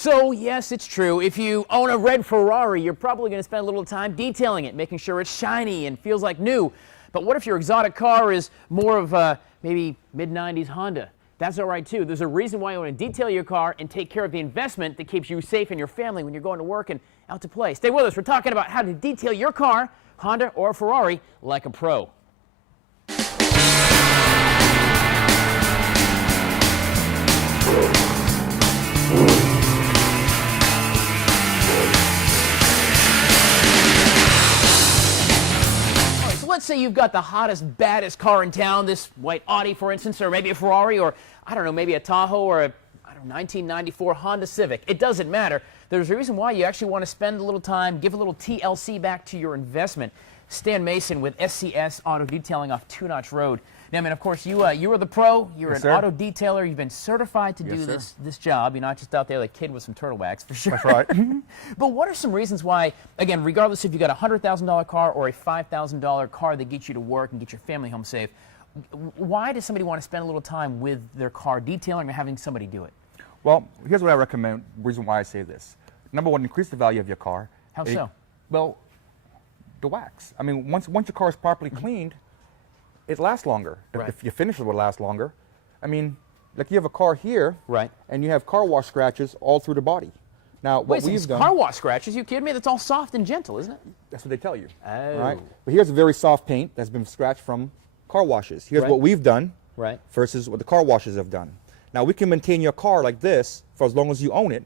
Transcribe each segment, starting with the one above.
So, yes, it's true. If you own a red Ferrari, you're probably going to spend a little time detailing it, making sure it's shiny and feels like new. But what if your exotic car is more of a maybe mid-90s Honda? That's all right, too. There's a reason why you want to detail your car and take care of the investment that keeps you safe and your family when you're going to work and out to play. Stay with us. We're talking about how to detail your car, Honda or Ferrari, like a pro. Let's say you've got the hottest, baddest car in town, this white Audi, for instance, or maybe a Ferrari, or, I don't know, maybe a Tahoe or a 1994 Honda Civic. It doesn't matter. There's a reason why you actually want to spend a little time, give a little TLC back to your investment. Stan Mason with SCS Auto Detailing off Two Notch Road. Now, I mean, of course, you are the pro. You're an auto detailer. You've been certified to do this job. You're not just out there like a kid with some turtle wax, for sure. That's right. But what are some reasons why, again, regardless if you got a $100,000 car or a $5,000 car that gets you to work and get your family home safe, why does somebody want to spend a little time with their car detailing or having somebody do it? Well, here's what I recommend, reason why I say this. Number one, increase the value of your car. How so? Well, the wax. I mean, once your car is properly cleaned, it lasts longer. Right. If you finish it, will last longer. I mean, like you have a car here, right, and you have car wash scratches all through the body. Now, what we've done... car wash scratches? You kidding me? That's all soft and gentle, isn't it? That's what they tell you. Oh. Right? But here's a very soft paint that's been scratched from car washes. Here's what we've done versus what the car washes have done. Now, we can maintain your car like this for as long as you own it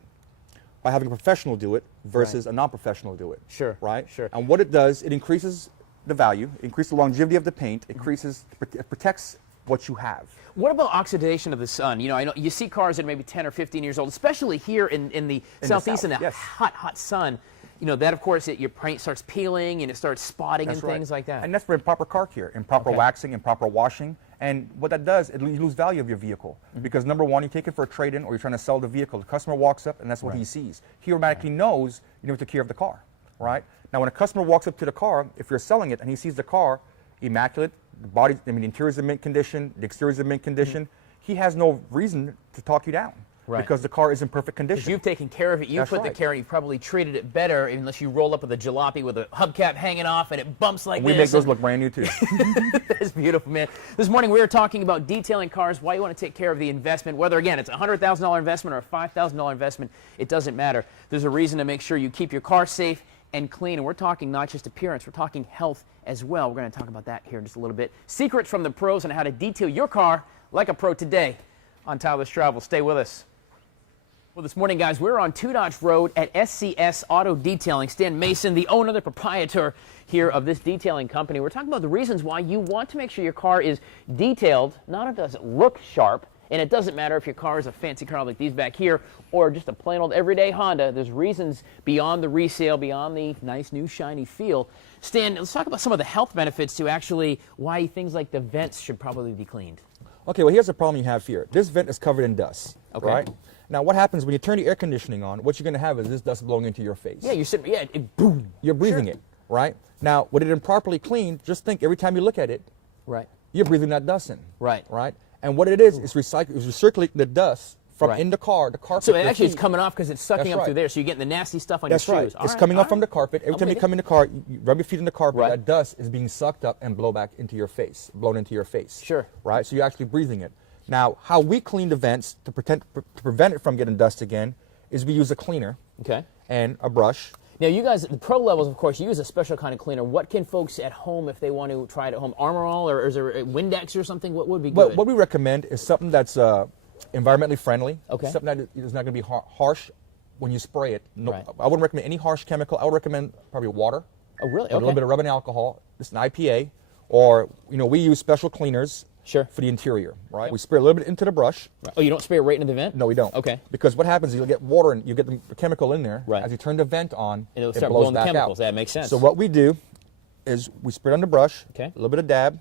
by having a professional do it versus a non-professional do it. Sure. Right? Sure. And what it does, it increases the value, increases the longevity of the paint, it protects what you have. What about oxidation of the sun? You know, I know you see cars that are maybe 10 or 15 years old, especially here in the southeast in the hot, hot sun. You know, that, of course, your paint starts peeling and it starts spotting and things like that. And that's for improper car care, improper waxing, improper washing. And what that does, you lose value of your vehicle. Because number one, you take it for a trade-in or you're trying to sell the vehicle. The customer walks up and that's what he sees. He automatically knows you need to take care of the car, right? Now, when a customer walks up to the car, if you're selling it and he sees the car immaculate, the body, I mean, the interior is in mint condition, the exterior is in mint condition, he has no reason to talk you down. Because the car is in perfect condition. Because you've taken care of it, you put the care, and you've probably treated it better, unless you roll up with a jalopy with a hubcap hanging off and it bumps like this. We make those look brand new too. That's beautiful, man. This morning we were talking about detailing cars, why you want to take care of the investment, whether, again, it's a $100,000 investment or a $5,000 investment, it doesn't matter. There's a reason to make sure you keep your car safe and clean, and we're talking not just appearance, we're talking health as well. We're going to talk about that here in just a little bit. Secrets from the pros on how to detail your car like a pro today on Tyler's Travel. Stay with us. Well, this morning, guys, we're on Two Notch Road at SCS Auto Detailing. Stan Mason, the owner, the proprietor here of this detailing company. We're talking about the reasons why you want to make sure your car is detailed, not it doesn't look sharp, and it doesn't matter if your car is a fancy car like these back here or just a plain old everyday Honda. There's reasons beyond the resale, beyond the nice new shiny feel. Stan, let's talk about some of the health benefits to actually why things like the vents should probably be cleaned. Okay, well, here's the problem you have here. This vent is covered in dust, right? Now, what happens when you turn the air conditioning on, what you're going to have is this dust blowing into your face. Yeah, you're sitting, boom. You're breathing it, right? Now, with it improperly cleaned, just think every time you look at it, you're breathing that dust in. Right. And what it is recirculating the dust from in the car, the carpet. So actually it's coming off because it's sucking up through there, so you're getting the nasty stuff on your shoes. That's right. It's coming up from the carpet. Every time you come in the car, you rub your feet in the carpet, that dust is being sucked up and blown into your face. Sure. Right? So you're actually breathing it. Now, how we clean the vents to prevent it from getting dust again is we use a cleaner and a brush. Now, you guys, at the pro levels, of course, you use a special kind of cleaner. What can folks at home, if they want to try it at home, Armor All, or is there a Windex or something? What would be good? Well, what we recommend is something that's environmentally friendly, something that is not going to be harsh when you spray it. No, I wouldn't recommend any harsh chemical. I would recommend probably water. Oh, really? A little bit of rubbing alcohol. It's an IPA, or we use special cleaners. For the interior, right? We spray a little bit into the brush. Oh, you don't spray it right into the vent? No, we don't. Okay. Because what happens is you'll get water and you get the chemical in there. As you turn the vent on, it'll it start blows blowing back the chemicals. out. That makes sense. So what we do is we spray it on the brush, a little bit of dab,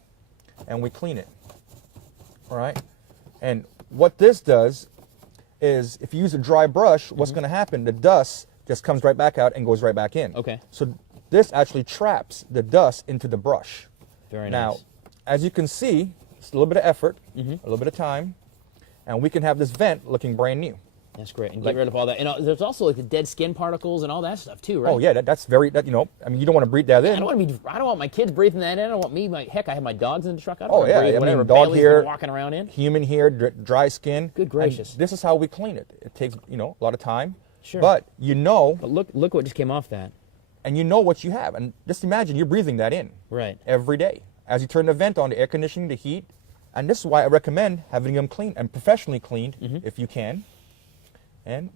and we clean it. All right? And what this does is if you use a dry brush, what's going to happen? The dust just comes right back out and goes right back in. Okay. So this actually traps the dust into the brush. Very nice. Now, as you can see, it's a little bit of effort, a little bit of time, and we can have this vent looking brand new. That's great. And get rid of all that. And there's also like the dead skin particles and all that stuff too, right? Oh yeah, that's very, you know, I mean, you don't want to breathe that in. I don't want my kids breathing that in. I don't want me, heck, I have my dogs in the truck. I don't Oh want to yeah, breathe I whatever mean, dog Bailey's hair, been walking around in. human hair, dry skin. Good gracious. And this is how we clean it. It takes, you know, a lot of time. Sure. But you know. But look what just came off that. And you know what you have. And just imagine you're breathing that in. Right. Every day. As you turn the vent on, the air conditioning, the heat. And this is why I recommend having them cleaned and professionally cleaned if you can. And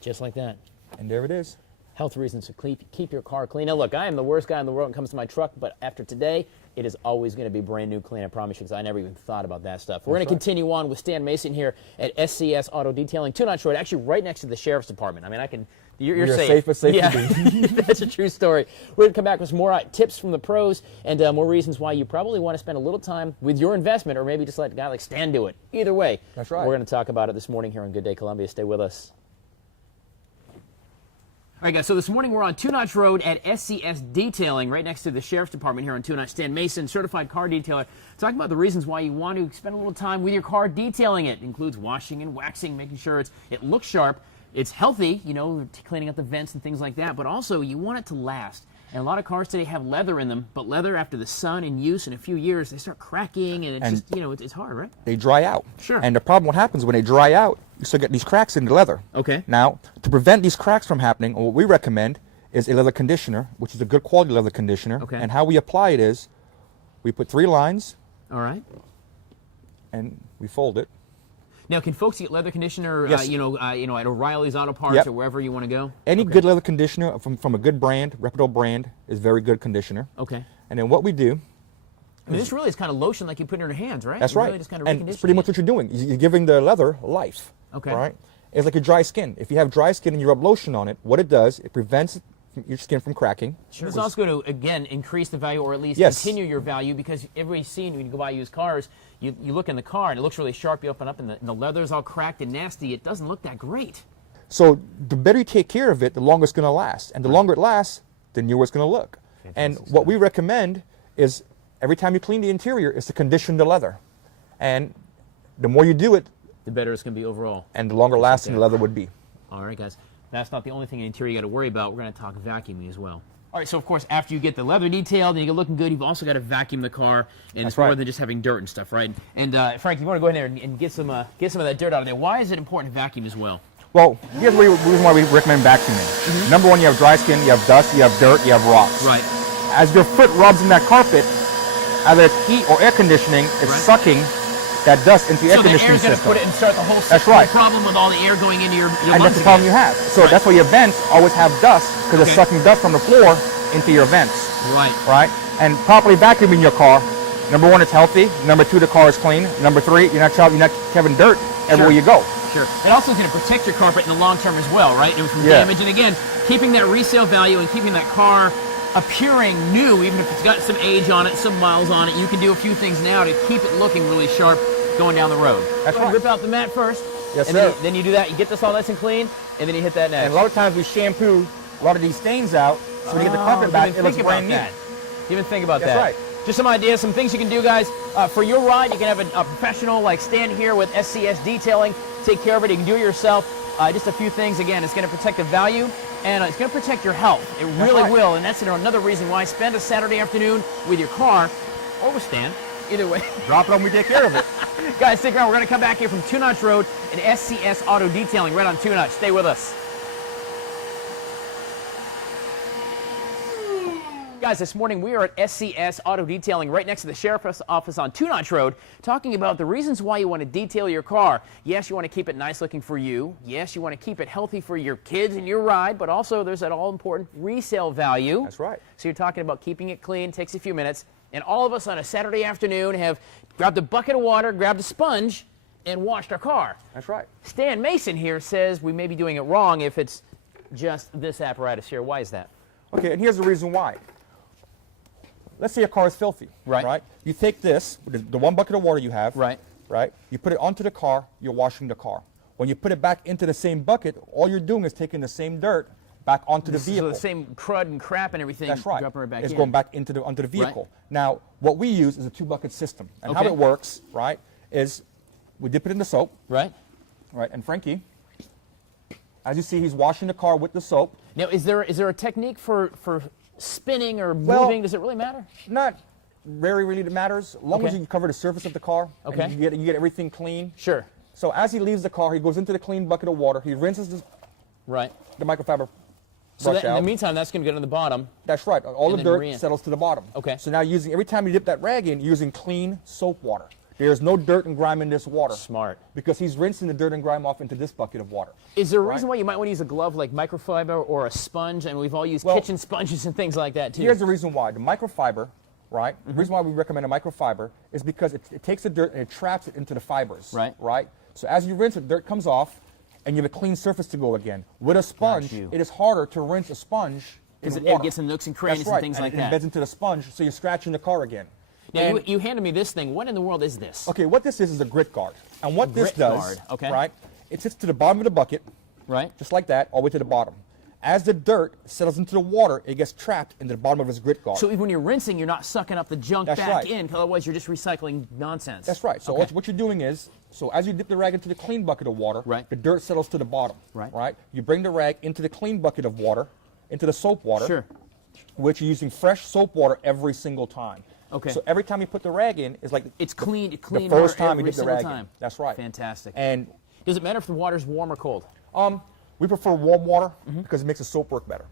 just like that. And there it is. Health reasons to keep your car clean. Now look, I am the worst guy in the world when it comes to my truck, but after today, it is always going to be brand new clean, I promise you, because I never even thought about that stuff. We're going to continue on with Stan Mason here at SCS Auto Detailing, 2-Notch Road, actually right next to the Sheriff's Department. I mean, you're safe. Safe as safe yeah. to be. That's a true story. We're going to come back with some more tips from the pros and more reasons why you probably want to spend a little time with your investment, or maybe just let a guy like Stan do it. Either way, that's right. We're going to talk about it this morning here on Good Day Columbia. Stay with us. All right, guys, so this morning we're on 2-Notch Road at SCS Detailing, right next to the Sheriff's Department here on 2-Notch. Stan Mason, certified car detailer, talking about the reasons why you want to spend a little time with your car detailing it. It includes washing and waxing, making sure it looks sharp, it's healthy, you know, cleaning up the vents and things like that, but also you want it to last. And a lot of cars today have leather in them, but leather after the sun and use in a few years, they start cracking, and it's just, you know, it's hard, right? They dry out. Sure. And the problem, what happens when they dry out, you still get these cracks in the leather. Okay. Now, to prevent these cracks from happening, what we recommend is a leather conditioner, which is a good quality leather conditioner. Okay. And how we apply it is, we put 3 lines. All right. And we fold it. Now, can folks get leather conditioner, Yes. you know, at O'Reilly's Auto Parts or wherever you want to go? Any good leather conditioner from a good brand, reputable brand, is very good conditioner. Okay. And then what we do. I mean, this really is kind of lotion like you put in your hands, right? That's You're right. Really just kind of and it's pretty much what you're doing. You're giving the leather life. Okay. Right? It's like your dry skin. If you have dry skin and you rub lotion on it, what it does, it prevents your skin from cracking. Sure. It's also going to, again, increase the value, or at least continue your value, because everybody's seen when you go buy used cars, you look in the car and it looks really sharp. You open up and the leather's all cracked and nasty. It doesn't look that great. So the better you take care of it, the longer it's going to last. And the longer it lasts, the newer it's going to look. And what we recommend is every time you clean the interior is to condition the leather. And the more you do it, the better it's going to be overall. And the longer lasting the leather would be. All right, guys. That's not the only thing in the interior you got to worry about. We're going to talk vacuuming as well. All right, so of course, after you get the leather detailed and you get looking good, you've also got to vacuum the car, and it's more than just having dirt and stuff, right? And Frank, you want to go in there and get some of that dirt out of there. Why is it important to vacuum as well? Well, here's the reason why we recommend vacuuming. Number one, you have dry skin, you have dust, you have dirt, you have rocks. Right. As your foot rubs in that carpet, either it's heat or air conditioning, it's sucking that dust into the air conditioning system. So the air's going to put it and start the whole system. That's right. The problem with all the air going into your and that's the problem you have. So that's why your vents always have dust, because it's sucking dust from the floor into your vents. Right. Right? And properly vacuuming your car, number one, it's healthy. Number two, the car is clean. Number three, you're not having dirt everywhere you go. Sure. It also is going to protect your carpet in the long term as well, right? From damage. And again, keeping that resale value and keeping that car appearing new, even if it's got some age on it, some miles on it, you can do a few things now to keep it looking really sharp going down the road. That's right. Rip out the mat first. Yes, and sir. Then you do that. You get this all nice and clean, and then you hit that next. And a lot of times we shampoo a lot of these stains out, so when you get the carpet back, it looks brand new. Even think about that. That's right. Just some ideas, some things you can do, guys. For your ride, you can have a professional like Stan here with SCS Detailing take care of it. You can do it yourself. Just a few things. Again, it's going to protect the value, and it's going to protect your health. It really will, and that's another reason why spend a Saturday afternoon with your car, or with Stan. Either way. Drop it on, we take care of it. Guys, stick around. We're going to come back here from 2-Notch Road and SCS Auto Detailing right on 2-Notch. Stay with us. Guys, this morning we are at SCS Auto Detailing right next to the Sheriff's Office on 2-Notch Road, talking about the reasons why you want to detail your car. Yes, you want to keep it nice looking for you. Yes, you want to keep it healthy for your kids and your ride, but also there's that all-important resale value. That's right. So you're talking about keeping it clean, takes a few minutes, and all of us on a Saturday afternoon have grabbed a bucket of water, grabbed a sponge, and washed our car. That's right. Stan Mason here says we may be doing it wrong if it's just this apparatus here. Why is that? Okay, and here's the reason why. Let's say your car is filthy. Right. You take this, the one bucket of water you have. Right. You put it onto the car, you're washing the car. When you put it back into the same bucket, all you're doing is taking the same dirt back onto the vehicle. So the same crud and crap and everything. That's right. Dropping right back it's in. going back onto the vehicle. Right. Now, what we use is a 2-bucket system. And how it works, right, is we dip it in the soap. Right. And Frankie, As you see, he's washing the car with the soap. Now, is there a technique for spinning or moving? Does it really matter? Not very really matters, as long as you cover the surface of the car. Okay. And you get everything clean. Sure. So as he leaves the car, he goes into the clean bucket of water. He rinses the microfiber So brush out. in the meantime, that's going to go to the bottom. That's right. All the dirt settles to the bottom. Okay. So now every time you dip that rag in, you're using clean soap water. There's no dirt and grime in this water. Smart. Because he's rinsing the dirt and grime off into this bucket of water. Is there a reason why you might want to use a glove like microfiber or a sponge? And we've all used kitchen sponges and things like that too. Here's the reason why. The microfiber, right? The reason why we recommend a microfiber is because it takes the dirt and it traps it into the fibers. Right? So as you rinse it, dirt comes off and you have a clean surface to go again. With a sponge, it is harder to rinse a sponge in water. It gets some nooks and crannies and things like that. It embeds into the sponge, so you're scratching the car again. Now, you handed me this thing. What in the world is this? Okay, what this is a grit guard. And what this does, right, it sits to the bottom of the bucket, just like that, all the way to the bottom. As the dirt settles into the water, it gets trapped into the bottom of this grit guard. So even when you're rinsing, you're not sucking up the junk back in, because otherwise you're just recycling nonsense. That's right. So what you're doing is, so as you dip the rag into the clean bucket of water, the dirt settles to the bottom. Right. You bring the rag into the clean bucket of water, into the soap water, which you're using fresh soap water every single time. Okay. So every time you put the rag in, it's like it's clean. The first time you dip the rag in. That's right. Fantastic. And does it matter if the water's warm or cold? We prefer warm water because it makes the soap work better.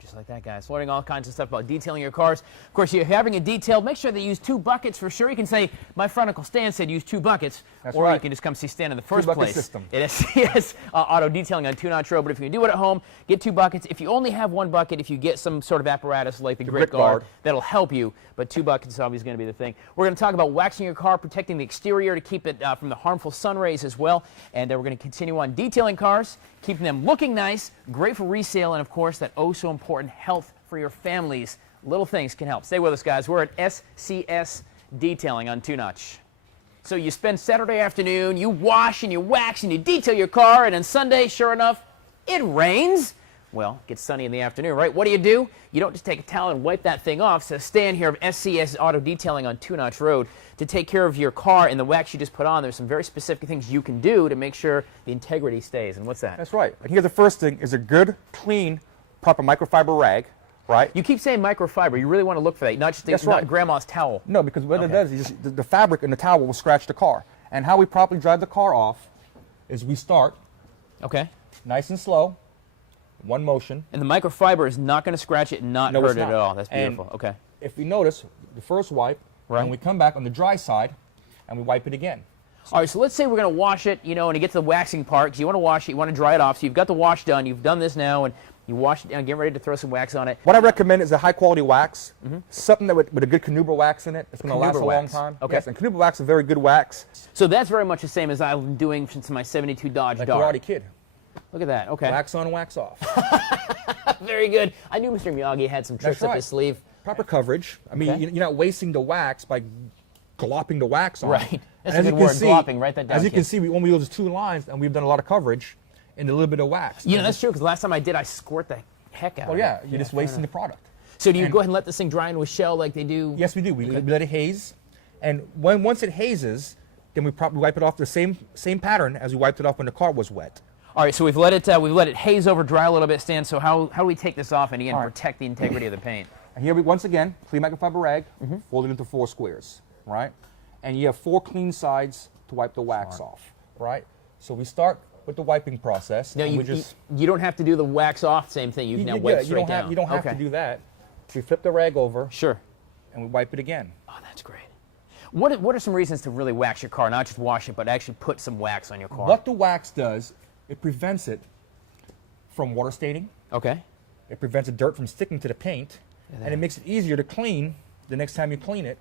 Just like that, guys. Learning all kinds of stuff about detailing your cars. Of course, you're having it detailed. Make sure that you use 2 buckets for sure. You can say, my friend Uncle Stan said use 2 buckets. Or you can just come see Stan in the first place. System. It is SCS Auto Detailing on 2-Notch Road. But if you can do it at home, get 2 buckets. If you only have 1 bucket, if you get some sort of apparatus like the grit guard, that'll help you. But 2 buckets is always going to be the thing. We're going to talk about waxing your car, protecting the exterior to keep it from the harmful sun rays as well. And we're going to continue on detailing cars, keeping them looking nice, great for resale, and of course that oh so important health for your families. Little things can help. Stay with us, guys. We're at SCS Detailing on 2-Notch. So you spend Saturday afternoon, you wash and you wax and you detail your car, and on Sunday, sure enough, it rains. Well, it gets sunny in the afternoon, right? What do? You don't just take a towel and wipe that thing off. So Stan here of SCS Auto Detailing on 2-Notch Road to take care of your car and the wax you just put on. There's some very specific things you can do to make sure the integrity stays. And what's that? That's right. And here's the first thing is a good, clean, proper microfiber rag. Right. You keep saying microfiber. You really want to look for that, not just not grandma's towel. No, because what it does is the fabric in the towel will scratch the car. And how we properly drive the car off is we start nice and slow, one motion. And the microfiber is not going to scratch it and not hurt it at all. That's beautiful. And if we notice, the first wipe, and we come back on the dry side, and we wipe it again. All right, so let's say we're going to wash it, and you get to the waxing part, because you want to wash it, you want to dry it off. So you've got the wash done. You've done this now, and you wash it down, get ready to throw some wax on it. What I recommend is a high-quality wax, something that with a good Canubra wax in it. It's going to last a long time. Okay. Yes, and Canubra wax is a very good wax. So that's very much the same as I've been doing since my 72 Dodge Dart. Karate Kid. Look at that. Okay. Wax on, wax off. Very good. I knew Mr. Miyagi had some tricks up his sleeve. Proper coverage. I mean, you're not wasting the wax by glopping the wax on. Right. That's a good word, glopping. Write that down. As you can see, we only use 2 lines, and we've done a lot of coverage and a little bit of wax. That's true, because last time I did, I squirt the heck out of it. Oh, yeah. You're just wasting the product. So do you go ahead and let this thing dry into a shell like they do? Yes, we do. We let it haze. And once it hazes, then we probably wipe it off the same pattern as we wiped it off when the car was wet. All right, so we've let it haze over, dry a little bit, Stan. So how do we take this off and again protect the integrity of the paint? And here once again, clean microfiber rag, fold it into 4 squares, right? And you have 4 clean sides to wipe the wax off, right? So we start with the wiping process. Now you don't have to do the wax off, same thing. You can now wipe straight down. You don't have to do that. We flip the rag over. Sure. And we wipe it again. Oh, that's great. What are some reasons to really wax your car? Not just wash it, but actually put some wax on your car. What the wax does, it prevents it from water staining. Okay. It prevents the dirt from sticking to the paint. And it makes it easier to clean the next time you clean it.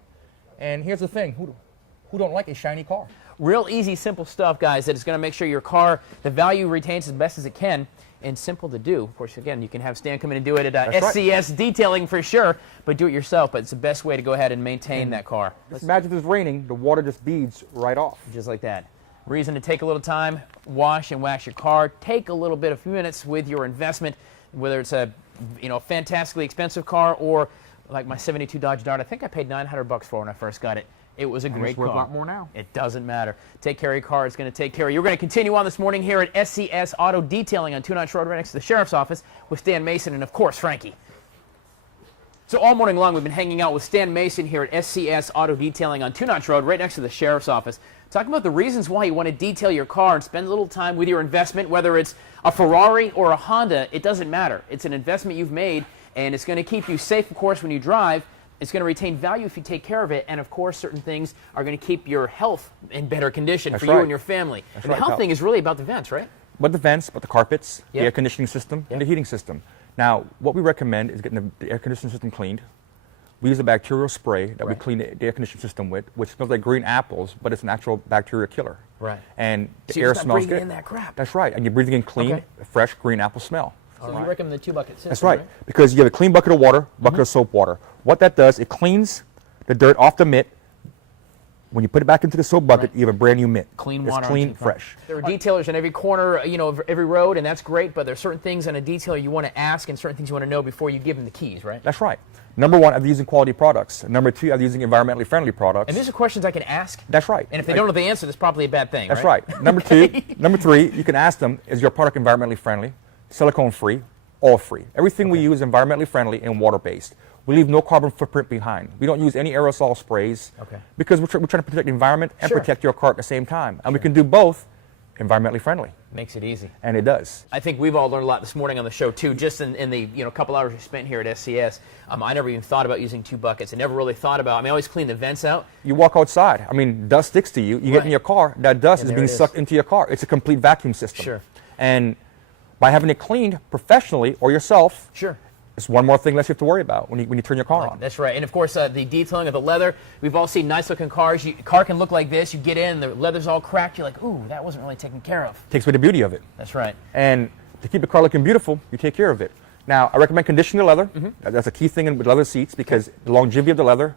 And here's the thing, who don't like a shiny car? Real easy, simple stuff, guys, that is going to make sure your car, the value retains as best as it can, and simple to do. Of course, again, you can have Stan come in and do it at SCS Detailing for sure, but do it yourself. But it's the best way to go ahead and maintain that car. Just imagine if it's raining, the water just beads right off. Just like that. Reason to take a little time, wash and wax your car. Take a few minutes with your investment, whether it's a fantastically expensive car or like my 72 Dodge Dart. I think I paid $900 for when I first got it. It was a great it's worth car. a lot more now. It doesn't matter. Take care of your car. It's going to take care of you. We're going to continue on this morning here at SCS Auto Detailing on 2 Notch Road right next to the Sheriff's Office with Stan Mason and, of course, Frankie. So all morning long, we've been hanging out with Stan Mason here at SCS Auto Detailing on 2 Notch Road right next to the Sheriff's Office, talking about the reasons why you want to detail your car and spend a little time with your investment, whether it's a Ferrari or a Honda. It doesn't matter. It's an investment you've made, and it's going to keep you safe, of course, when you drive. It's going to retain value if you take care of it, and of course, certain things are going to keep your health in better condition for you and your family. And the health thing is really about the vents, right? But the vents, but the carpets, the air conditioning system, and the heating system. Now, what we recommend is getting the air conditioning system cleaned. We use a bacterial spray that we clean the air conditioning system with, which smells like green apples, but it's an actual bacteria killer. Right. And the so air you're not smells breathing good. in that crap. That's right. And you're breathing in clean, fresh green apple smell. So you recommend the 2-bucket system, That's right. Because you have a clean bucket of water, bucket of soap water. What that does, it cleans the dirt off the mitt. When you put it back into the soap bucket, you have a brand new mitt. Clean water. It's clean, fresh. There are detailers on every corner, you know, of every road, and that's great, but there's certain things on a detailer you want to ask and certain things you want to know before you give them the keys, right? That's right. Number one, are they using quality products? Number two, are they using environmentally friendly products? And these are questions I can ask. That's right. And if they don't know the answer, that's probably a bad thing, That's right. Number three, you can ask them, is your product environmentally friendly, silicone-free, oil-free? Everything we use is environmentally friendly and water-based. We leave no carbon footprint behind. We don't use any aerosol sprays because we're trying to protect the environment and protect your car at the same time. And we can do both environmentally friendly. Makes it easy. And it does. I think we've all learned a lot this morning on the show, too, just in the couple hours we spent here at SCS. I never even thought about using 2 buckets. I never really thought about, I mean, I always clean the vents out. You walk outside. I mean, dust sticks to you. You get in your car. That dust is being sucked into your car. It's a complete vacuum system. Sure. And by having it cleaned professionally or yourself, it's one more thing less you have to worry about when you turn your car on. That's right. And, of course, the detailing of the leather. We've all seen nice-looking cars. Car can look like this. You get in, the leather's all cracked. You're like, ooh, that wasn't really taken care of. Takes away the beauty of it. That's right. And to keep the car looking beautiful, you take care of it. Now, I recommend conditioning the leather. That's a key thing with leather seats because the longevity of the leather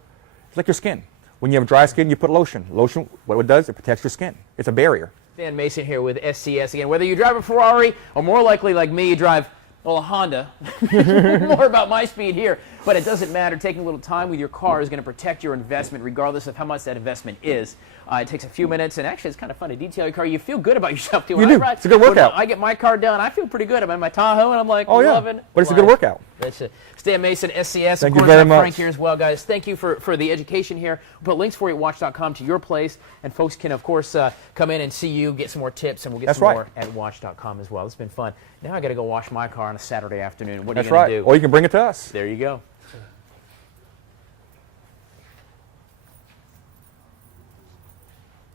is like your skin. When you have dry skin, you put lotion. Lotion, what it does, it protects your skin. It's a barrier. Stan Mason here with SCS again. Whether you drive a Ferrari or more likely like me, you drive a Honda. More about my speed here. But it doesn't matter. Taking a little time with your car is going to protect your investment regardless of how much that investment is. It takes a few minutes, and actually it's kind of fun to detail your car. You feel good about yourself, too. You do. It's a good workout. When I get my car done, I feel pretty good. I'm in my Tahoe, and I'm like, loving But it's a good workout. That's it. Stan Mason, SCS. Thank you very much. Frank here as well, guys. Thank you for the education here. We'll put links for you at watch.com to your place, and folks can, of course, come in and see you, get some more tips, and we'll get some more at watch.com as well. It's been fun. Now I got to go wash my car on a Saturday afternoon. What are you going to do? Or you can bring it to us. There you go.